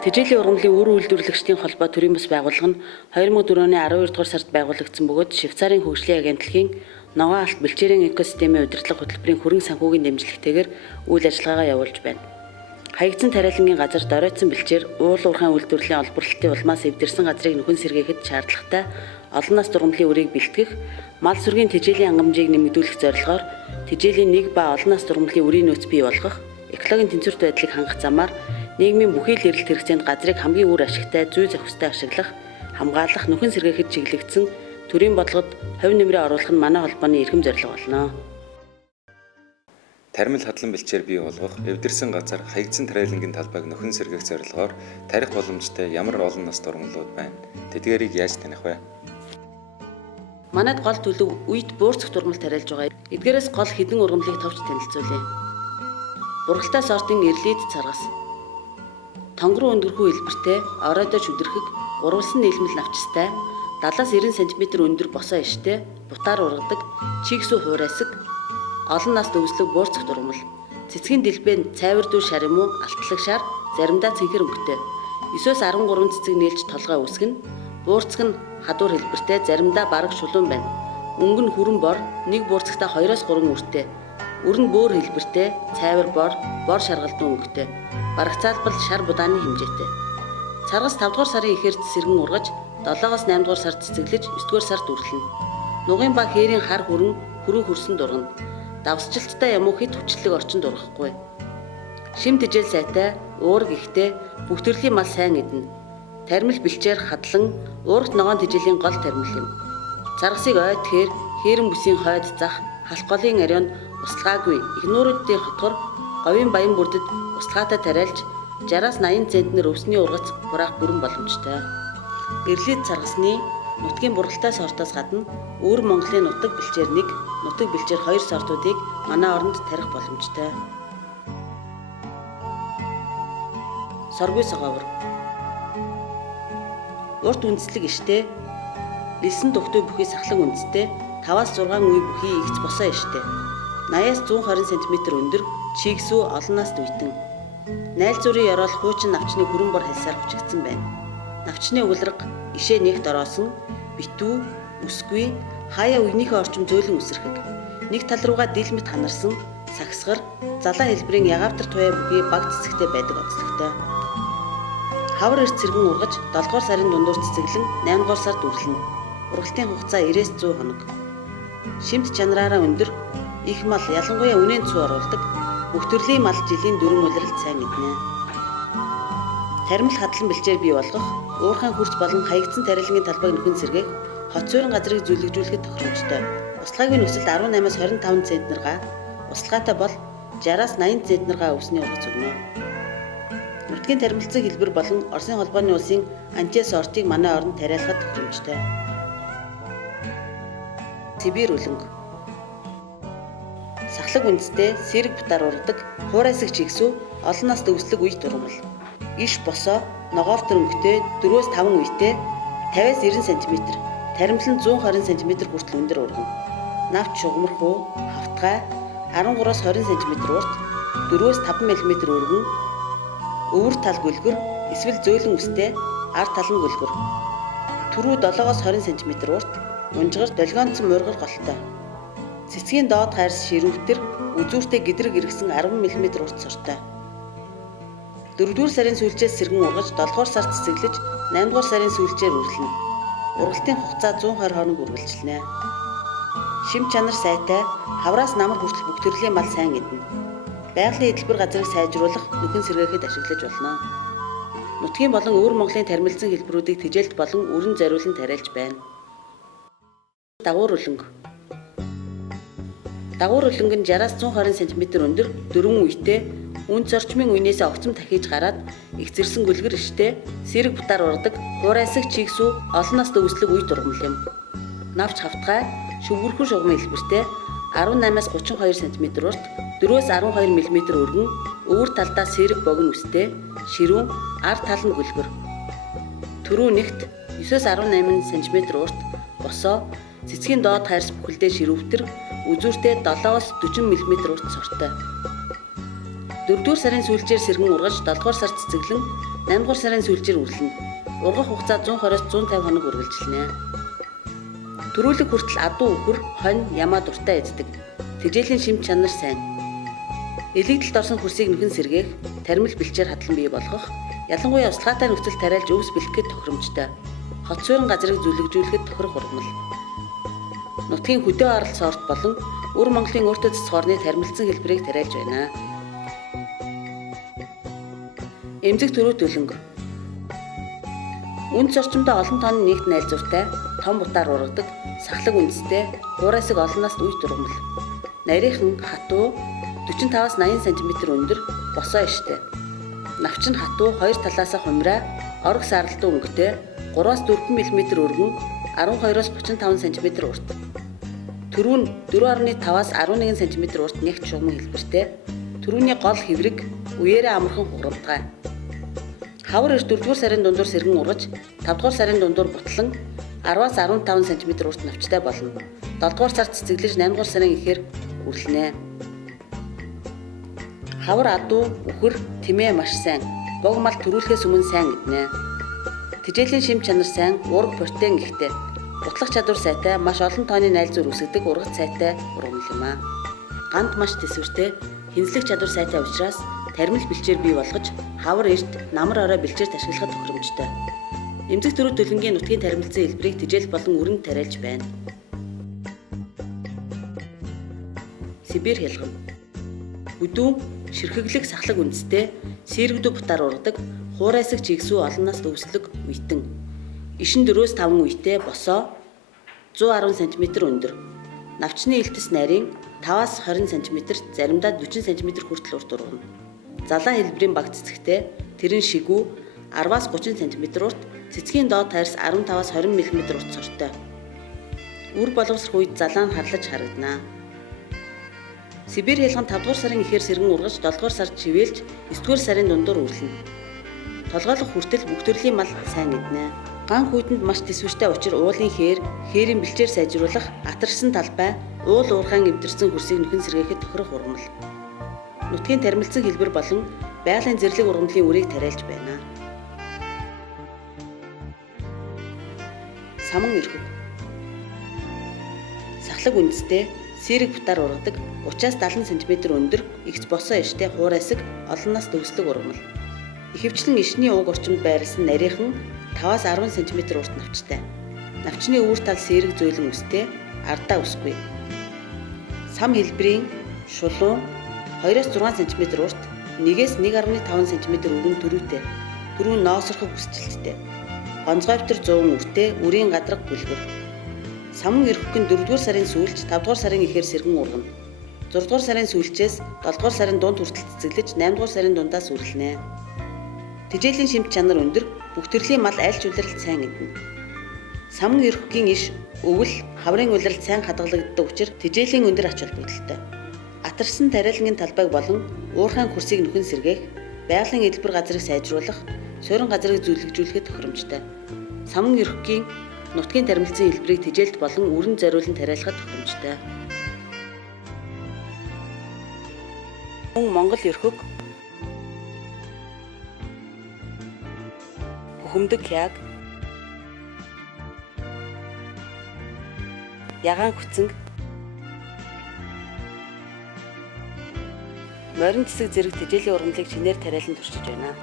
Тэжээлийн ургамлын үр үйлдвэрлэгчдийн холбоо төрийн бас байгууллага нь 2004 оны 12 дугаар сард байгуулагдсан бөгөөд Швейцарын хөгжлийн агентлагийн ногоон алт бэлчээрийн экосистемийн удирдлага хөтөлбөрийн хөрөнгө санхүүгийн дэмжлэгтэйгээр үйл ажиллагаагаа явуулж байна. Хаягдсан тариалангийн газар доройтсон бэлчээр уул уурхайн үйлдвэрлэлийн олборлолтын улмаас эвдэрсэн газрыг нөхөн сэргээхэд шаардлагатай олон нас ургамлын үрийг бэлтгэх, мал сүргийн тэжээлийн хангамжийг нэмэгдүүлэх зорилгоор тэжээлийн нэг ба олон нас ургамлын үрийн нөөц бий болгох, экологийн тэнцвэрт байдлыг хангах замаар нийгмийн бүхий л эрэлт хэрэгцээнд газрыг хамгийн үр ашигтай зүй зохистой ашиглах, хамгаалах, нөхөн сэргээхэд чиглэгдсэн төрийн бодлогод хувь нэмрээ оруулах нь манай холбооны эрхэм зорилго болно. Тармил хадлан бэлчээр бий болгох, эвдэрсэн газар хаягдсан тариалангийн талбайг нөхөн сэргээх зорилгоор тарих боломжтой ямар олон нас ургамлууд байна. Тэдгээрийг яаж таних вэ? Манайд гол төлөв үйд буурцах ургамал тариалж байгаа. Эдгээрээс гол хідэн ургамлыг товч танилцуулъя. Бургалтай сортын ирлид царгас. Тонгороо өндөрхүү хэлбэртэй, оройдоо шүдэрхэг, урвалсан нийлмэл навчтай, 70-90 см өндөр босоо иштэй, бутаар ургадаг, чигсүү хуурайсаг, олон нас дөвслөг буурцах ургамал. Цэцгийн дэлбээ цайвар дүү шар юм уу, алтлаг шар, заримдаа цэнхэр өнгөтэй. 9-13 цэцэг нээлж толгой үүсгэн, буурцах нь хадуур хэлбэртэй, заримдаа бараг шулуун байна. Өнгө нь хүрэн бор, нэг буурцагтаа 2-3 үртэй. Үр нь бөөр хэлбэртэй, цайвар бор шаргалдуу өнгөтэй. Барагцаалбал шар будааны хэмжээтэй. Царгас 5 дугаар сарын эхээр сэргэн ургаж, 7-8 дугаар сард цэцэглэж, 9 дугаар сард үрлэнэ. Нугын ба хээрийн хар хүрэн хүрсэн дургана. Давсжилттай юм уу хэд хүчлэг орчинд ургахгүй. Шим тэжээл сайтай, уург ихтэй, бүх төрлийн мал сайн идэнэ. Тармил бэлчээр хадлан, уургт ногоон тэжээлийн гол тармил юм. Царгасыг ойдхээр хээрэн бүсийн хойд зах, халх голын ариунд услгаагүй их нууруудын хотгор говийн баян бүрдэд услгаатай тариалж 60-80 центнер өвсний ургац хураах бүрэн боломжтой. Ирлид царгасны нутгийн бургалтай сортоос гадна өөр Монголын нутаг бэлчээр 1, нутаг бэлчээр 2 сортуудыг манай оронд тарих боломжтой. Соргүй согоовор. Урт үндслэг иштэй, лисэн дөхтөй бүхий сахлаг үндэстэй, 5-6 үе бүхий игц босоо иштэй. 80-120 см өндөр, чигсүү олон наст үйтэн. Найл зүрийн ёроол хуучин навчны хүрэн бор хальсаар хүчигдсэн байна. Навчны углаграг ишээ нэгт ороосон, битүү, үсгүй, хаяа үгнийхээ орчим зөөлөн үсрэхэг. Нэг тал руугаа дилмэт ханарсан, сагсгар, залаа хэлбэрийн ягавтар туяа бүхий баг цэцэгтэй байдаг онцлогтой. Хавар эрт сэргэн ургаж 7 дугаар сарын дундуур цэцэглэн 8 дугаар сард үрлэнэ. Ургалтын хугацаа 90-100 хоног. Шимт чанараараа өндөр, их мал ялангуяа үнэнд цүү оруулдаг. Бүх төрлийн мал жилийн 4 улиралд сайн иднэ. Тармил хадлан бэлчээр бий болгох, уурхайн хүрц болон хаягдсан тариалангийн талбайг нөхөн сэргээх, хот суурин газрыг зүлэгжүүлэхэд тохиромжтой. Услгаагийн өсөлт 18-25 центнерга, услгаатай бол 60-80 центнерга өвсний ургац өгнө. Нутгийн тармилцсан хэлбэр болон Оросын холбооны улсын анчи сортыг манай оронд тариалахад тохиромжтой. Сибирь үлэнг. Сахлаг үндэстэй, сэрэг бутаар ургадаг, хуурайсаг чигсүү, олон нас дөвслөг үе ургамал. Иш босоо, ногоортор өнгөтэй, 4-5 үетэй, 50-90 см, таримлан 120 см хүртэл өндөр ургана. Навч шугамрахуу, хавтгай, 13-20 см урт, 4-5 мм өргөн, өвөр тал гөлгөр, эсвэл зөөлөн үстэй, ард тал нь гөлгөр. Түрүү 7-20 см урт, унжгар долгионцсон муургар голтой. Цэцгийн доод хайрс ширүүвтэр, үзүүртэй гэдрэг иргсэн 10 мм урт сортой. 4-р сарын сүүлчээс сэргэн ургаж 7 дугаар сард цэцэглэж 8 дугаар сарын сүүлчээр үрлэнэ. Ургалтын хугацаа 120 хоног үргэлжилнэ. Шим чанар сайтай, хавраас намар хүртэл бүх төрлийн мал сайн идэнэ. Байгалийн эдэлбэр газрыг сайжруулах, нөхөн сэргээхэд ашиглаж болно. Нутгийн болон өвөр Монголын тармилцсан хэлбэрүүдийг тэжээлт болон өрн зориулан тариалж байна. Дагуур үлэнг. Дагуур үлэнг нь 60-120 см өндөр, 4 үетэй, үн зорчмын үенээсээ огцом тахиж гараад их зэрсэн гөлгөр иштэй, сэрэг бутаар ургадаг, хуурайсаг чигсүү, олон нас дөвслөг үе ургамал юм. Навч хавтгай, шүвгэрхэн шугамын хэлбэртэй, 18-32 см урт, 4-12 мм өргөн, өвөр талдаа сэрэг богино үстэй, ширүүн, ард тал нь гөлгөр. Түрүү нэгт 9-18 см урт, босоо, цэцгийн доод хайрс бүхэлдээ ширүүвтэр, үзүүртэй 7-40 мм урт сортой. 4-р сарын сүүлчээр сэргэн ургаж 7 дугаар сард цэцэглэн 8 дугаар сарын сүүлчээр үрлэнэ. Ургах хугацаа 120-с 150 хоног үргэлжилнэ. Төрүүлэг хүртэл адуу өхөр, хонь, ямаа дуртай эздэг. Тэжээлийн шим чанар сайн. Элэгдэлд орсон хөрсийг нөхөн сэргээх, тармил бэлчээр хадлан бий болгох, ялангуяа устгаатай нөхцөл тариалж өвс бэлтгэхэд тохиромжтой. Хот суурин газрыг зүлэгжүүлэхэд тохирох ургамал. Нутгийн хөдөө арал сорт болон Өр Монголын өөртөө цэцэх орны тармилцсан хэлбэрийг тариалж байна. Эмзэг төрөө төлөнгө. Үнд зорчимдоо олон тонн нэгт найлзууртай, том бутаар ургадаг, сахлаг үндэстэй, хуурайсаг олон наст үе дургамал. Нарийнхан хатуу 45-аас 80 см өндөр, босоо иштэй. Навч нь хатуу хоёр талаасаа хумраа, орог саралтай өнгөтэй, 3-аас 4 мм өргөн, 12-оос 35 см урт. Төрүү нь 4.5-аас 11 см урт нягт шугам хэлбэртэй. Төрүүний гол хэврэг үеэрээ амархан хугамдгай. Хавар эрт 4-р сарын дундуур сэргэн ургаж, 5-р сарын дундуур бутлан 10-аас 15 см урт навчтай болно. 7-р сард цэцэглэж 8-р сарын ихээр үрлэнэ. Хавар адуу, үхэр, тэмээ маш сайн. Богмал төрүүлэхээс өмнө сайн гэднэ. Тэжээлийн шим чанар сайн, ураг протеин гихтэй. Бутлах чадвар сайтай, маш олон тооны найлзуур үсгдэг ургац сайтай ургамал юм аа. Гант маш тэсвэртэй, хинслэх чадвар сайтай учраас тармил бэлчээр бий болгож, хавар эрт, намар орой бэлчээр ашиглахад тохиромжтой. Эмзэг төрөө төлөнгийн нутгийн тармилцсан хэлбэрийг тэжээл болон өрөнд тариалж байна. Сибирь хялгам. Бүдүүн, ширхэглэг сахлаг үндэстэй, сэргдүү бутаар ургадаг, хуурайсаг чигсүү олон наст өвслөг үетэн. Ишин 4-5 үетэй босоо 110 см өндөр. Навчны элтэс нарийн 5-аас 20 см, заримдаа 40 см хүртэл урт ургана. Залаа хэлбэрийн баг цэцэгтэй, тэр нь шигүү 10-аас 30 см урт, цэцгийн доод тайрс 15-аас 20 мм урт сортой. Үр боловсрох үед залаа нь харлаж харагдана. Сибирь хялган 5-р сарын ихээр сэргэн ургаж, 7-р сард чивээлж, 9-р сарын дундуур үрлэнэ. Толгойлох хүртэл бүх төрлийн мал сайн эднэ. Ган хүйтэнд маш тэсвэртэй учир уулын хээрийн бэлчээр сайжруулах, атарсан талбай, уул уурхайн эвдэрсэн хөрсийг нөхөн сэргээхэд тохирох ургамал. Нутгийн тармилцсан хэлбэр болон байгалийн зэрлэг ургамлын үрийг тариалж байна. Саман эрхэг. Сахлаг үндэстэй, сэрэг бутаар ургадаг, 30-70 см өндөр, игц босоо иштэй хуурайсаг, олон наст өвсдөг ургамал. Ихэвчлэн ишний уг орчимд байрласан нарийнхан 5-аас 10 см урт навчтай. Навчны өвөр тал сэрэг зөөлөн үстэй, ардаа үсгүй. Сам хэлбэрийн шулуун 2-6 см урт, 1-ээс 1.5 см өргөн төрүүтэй. Төрүү ноосорхог үсжилттэй. Гонцгойвтер 100 үртэй, үрийн гадраг бүлгэр. Саман эрхэхэн 4-р сарын сүүлч, 5-р сарын ихээр сэргэн ургана. 6-р сарын сүүлчээс 7-р сарын дунд хүртэл цэцэглэж, 8-р сарын дундаас үрлэнэ. Тэжээлийн шимт чанар өндөр, бүх төрлийн мал аль ч улиралд сайн эднэ. Саман эрхэгийн иш, өвөл, хаврын улиралд сайн хадгалагддаг учраас тэжээлийн өндөр ач холбогдолтой. Атарсан тариалангийн талбайг болон уурхайн хөрсийг нөхөн сэргээх, байгалийн эдэлбэр газрыг сайжруулах, суурин газрыг зүлэгжүүлэхэд тохиромжтой. Саман эрхэгийн нутгийн тармилцсан хэлбэрийг тэжээлд болон өрөнд зориулан тариалахад тохиромжтой. Монгол эрхэг Хөхөмдөг яг, ягаан хүцэнг, морин цэцэг зэрэг тэжээлийн ургамлыг чинээр тариалан туршиж байна.